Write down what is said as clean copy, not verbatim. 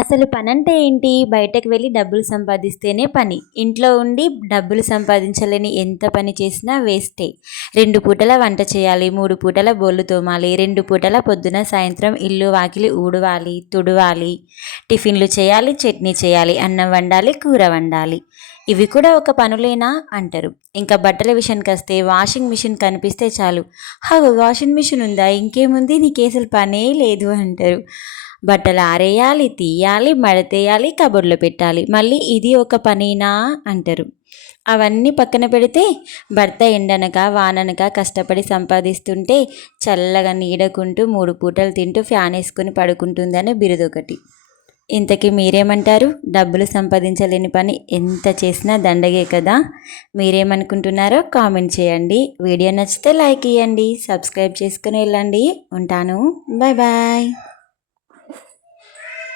అసలు పనంటే ఏంటి? బయటకు వెళ్ళి డబ్బులు సంపాదిస్తేనే పని. ఇంట్లో ఉండి డబ్బులు సంపాదించాలని ఎంత పని చేసినా వేస్టే. 2 పూటల వంట చేయాలి, 3 పూటల బోళ్ళు తోమాలి, 2 పూటల పొద్దున సాయంత్రం ఇల్లు వాకిలి ఊడవాలి, తుడవాలి, టిఫిన్లు చేయాలి, చట్నీ చేయాలి, అన్నం వండాలి, కూర వండాలి. ఇవి కూడా ఒక పనులేనా అంటారు. ఇంకా బట్టల విషయానికొస్తే వాషింగ్ మిషన్ కనిపిస్తే చాలు, వాషింగ్ మిషన్ ఉందా, ఇంకేముంది, నీకేసలు పనే లేదు అంటారు. బట్టలు ఆరేయాలి, తీయాలి, మడతేయాలి, కబోర్డ్లో పెట్టాలి, మళ్ళీ ఇది ఒక పనేనా అంటారు. అవన్నీ పక్కన పెడితే భర్త ఎండనక వాననక కష్టపడి సంపాదిస్తుంటే చల్లగా నీడకుంటూ 3 పూటలు తింటూ ఫ్యాన్ వేసుకొని పడుకుంటుందని బిరుదొకటి. ఇంతకీ మీరేమంటారు? డబ్బులు సంపాదించలేని పని ఎంత చేసినా దండగే కదా. మీరేమనుకుంటున్నారో కామెంట్ చేయండి. వీడియో నచ్చితే లైక్ ఇవ్వండి, సబ్స్క్రైబ్ చేసుకుని వెళ్ళండి. ఉంటాను. Bye bye.